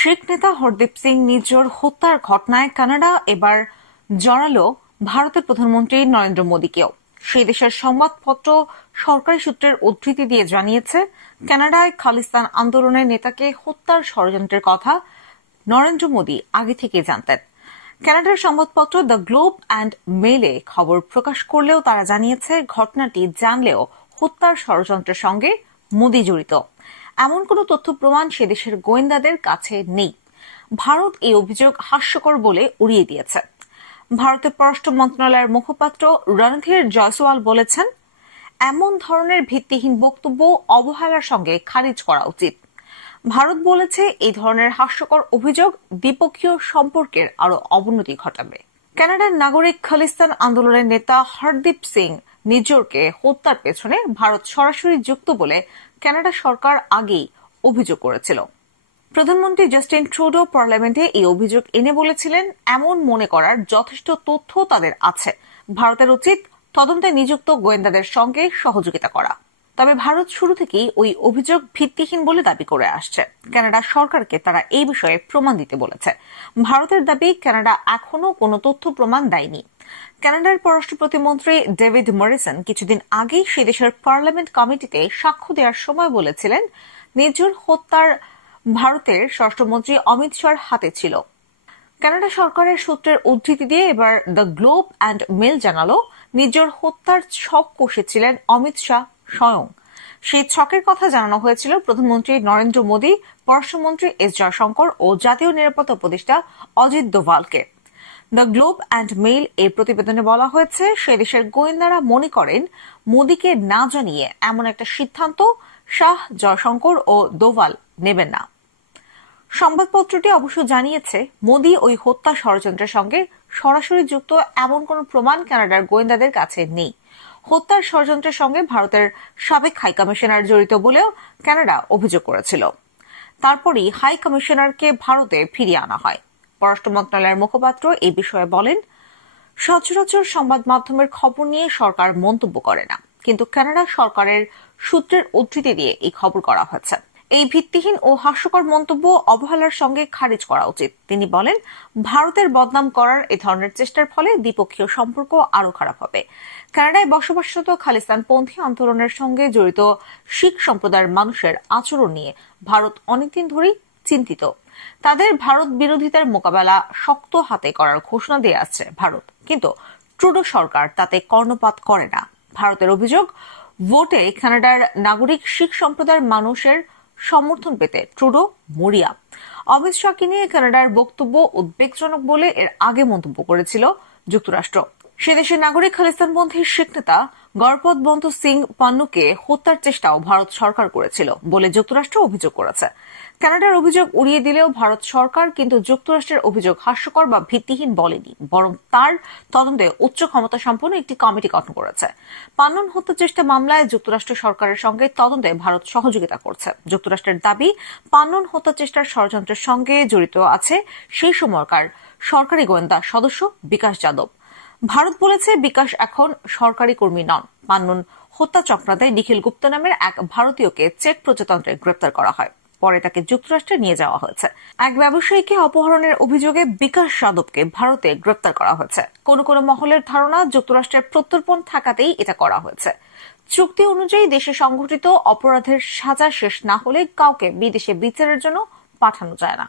শিখ নেতা হরদীপ সিং নিজ্জর হত্যার ঘটনায় কানাডা এবার জড়ালো ভারতের প্রধানমন্ত্রী নরেন্দ্র মোদীকেও। সেই দেশের সংবাদপত্র সরকারি সূত্রের উদ্ধৃতি দিয়ে জানিয়েছে, কানাডায় খালিস্তান আন্দোলনের নেতাকে হত্যার ষড়যন্ত্রের কথা নরেন্দ্র মোদী আগে থেকে জানতেন। কানাডার সংবাদপত্র দ্য গ্লোব অ্যান্ড মেইলে খবর প্রকাশ করলেও তারা জানিয়েছে, ঘটনাটি জানলেও হত্যার ষড়যন্ত্রের সঙ্গে মোদী জড়িত এমন কোন তথ্য প্রমাণ সে দেশের গোয়েন্দাদের কাছে নেই। ভারত এই অভিযোগ হাস্যকর বলে উড়িয়ে দিয়েছে। ভারতের পররাষ্ট্র মন্ত্রণালয়ের মুখপাত্র রণধীর জয়সওয়াল বলেছেন, এমন ধরনের ভিত্তিহীন বক্তব্য অবহেলার সঙ্গে খারিজ করা উচিত। ভারত বলেছে, এই ধরনের হাস্যকর অভিযোগ দ্বিপক্ষীয় সম্পর্কের আরো অবনতি ঘটাবে। কানাডার নাগরিক খালিস্তান আন্দোলনের নেতা হরদীপ সিং নিজ্জরকে হত্যার পেছনে ভারত সরাসরি যুক্ত বলে কানাডা সরকার আগেই অভিযোগ করেছিল। প্রধানমন্ত্রী জাস্টিন ট্রুডো পার্লামেন্টে এই অভিযোগ এনে বলেছিলেন, এমন মনে করার যথেষ্ট তথ্য তাদের আছে। ভারতের উচিত তদন্তে নিযুক্ত গোয়েন্দাদের সঙ্গে সহযোগিতা করা। তবে ভারত শুরু থেকেই ওই অভিযোগ ভিত্তিহীন বলে দাবি করে আসছে। কানাডা সরকারকে তারা এই বিষয়ে প্রমাণ দিতে বলেছে। ভারতের দাবি, কানাডা এখনো কোনো তথ্য প্রমাণ দেয়নি। কানাডার পররাষ্ট্র প্রতিমন্ত্রী ডেভিড মরিসন কিছুদিন আগেই সে দেশের পার্লামেন্ট কমিটিতে সাক্ষ্য দেওয়ার সময় বলেছিলেন, নিজ্জর হত্যার ভারতের স্বরাষ্ট্রমন্ত্রী অমিত শাহর হাতে ছিল। কানাডা সরকারের সূত্রের উদ্ধৃতি দিয়ে এবার দ্য গ্লোব অ্যান্ড মেল জানালো, নিজ্জর হত্যার ছক কষেছিলেন অমিত শাহ স্বয়ং। সেই ছকের কথা জানানো হয়েছিল প্রধানমন্ত্রী নরেন্দ্র মোদী, পররাষ্ট্রমন্ত্রী এস জয়শঙ্কর ও জাতীয় নিরাপত্তা উপদেষ্টা অজিত দোভালকে। দ্য গ্লোব অ্যান্ড মেইল এই প্রতিবেদনে বলা হয়েছে, সে দেশের গোয়েন্দারা মনে করেন মোদীকে না জানিয়ে এমন একটা সিদ্ধান্ত শাহ, জয়শঙ্কর ও দোভাল নেবেন না। সংবাদপত্রটি অবশ্য জানিয়েছে, মোদী ওই হত্যা ষড়যন্ত্রের সঙ্গে সরাসরি যুক্ত এমন কোন প্রমাণ কানাডার গোয়েন্দাদের কাছে নেই। হত্যার ষড়যন্ত্রের সঙ্গে ভারতের সাবেক হাই কমিশনার জড়িত বলেও কানাডা অভিযোগ করেছিল। তারপরই হাই কমিশনারকে ভারতে ফিরিয়ে আনা হয়। পররাষ্ট্র মন্ত্রণালয়ের মুখপাত্র এই বিষয়ে বলেন, সচরাচর সংবাদ মাধ্যমের খবর নিয়ে সরকার মন্তব্য করে না, কিন্তু কানাডা সরকারের সূত্রের উদ্ধৃতি দিয়ে এই খবর করা হয়েছে। এই ভিত্তিহীন ও হাস্যকর মন্তব্য অবহেলার সঙ্গে খারিজ করা উচিত। তিনি বলেন, ভারতের বদনাম করার এ ধরনের চেষ্টার ফলে দ্বিপক্ষীয় সম্পর্ক আরো খারাপ হবে। কানাডায় বসবাসরত খালিস্তানপন্থী আন্দোলনের সঙ্গে জড়িত শিখ সম্প্রদায়ের মানুষের আচরণ নিয়ে ভারত অনেকদিন ধরেই চিন্তিত। তাদের ভারত বিরোধিতার মোকাবেলা শক্ত হাতে করার ঘোষণা দিয়ে আসছে ভারত, কিন্তু ট্রুডো সরকার তাতে কর্ণপাত করে না। ভারতের অভিযোগ, ভোটে কানাডার নাগরিক শিখ সম্প্রদায়ের মানুষের সমর্থন পেতে ট্রুডো মরিয়া। অমিত শাহকে নিয়ে কানাডার বক্তব্য উদ্বেগজনক বলে এর আগে মন্তব্য করেছিল যুক্তরাষ্ট্র। সে দেশের নাগরিক খালিস্তানপন্থী শিখ নেতা গরপত বন্ত সিং পান্নুকে হত্যার চেষ্টাও ভারত সরকার করেছিল বলে যুক্তরাষ্ট্র অভিযোগ করেছে। কানাডার অভিযোগ উড়িয়ে দিলেও ভারত সরকার কিন্তু যুক্তরাষ্ট্রের অভিযোগ হাস্যকর বা ভিত্তিহীন বলেনি, বরং তার তদন্তে উচ্চ ক্ষমতা সম্পন্ন একটি কমিটি গঠন করেছে। পান্নুন হত্যা চেষ্টা মামলায় যুক্তরাষ্ট্র সরকারের সঙ্গে তদন্তে ভারত সহযোগিতা করছে। যুক্তরাষ্ট্রের দাবি, পান্নুন হত্যা চেষ্টার ষড়যন্ত্রের সঙ্গে জড়িত আছে সেই সময়কার সরকারি গোয়েন্দা সদস্য বিকাশ যাদব। ভারত বলেছে, বিকাশ এখন সরকারি কর্মী নন। পান্নুন হত্যা চক্রান্তে নিখিল গুপ্ত নামের এক ভারতীয়কে চেক প্রজাতন্ত্রে গ্রেপ্তার করা হয়। পরে তাকে যুক্তরাষ্ট্রে নিয়ে যাওয়া হয়েছে। এক ব্যবসায়ীকে অপহরণের অভিযোগে বিকাশ যাদবকে ভারতে গ্রেপ্তার করা হয়েছে। কোন কোন মহলের ধারণা, যুক্তরাষ্ট্রের প্রত্যর্পণ ঠেকাতেই এটা করা হয়েছে। চুক্তি অনুযায়ী দেশে সংঘটিত অপরাধের সাজা শেষ না হলে কাউকে বিদেশে বিচারের জন্য পাঠানো যায় না।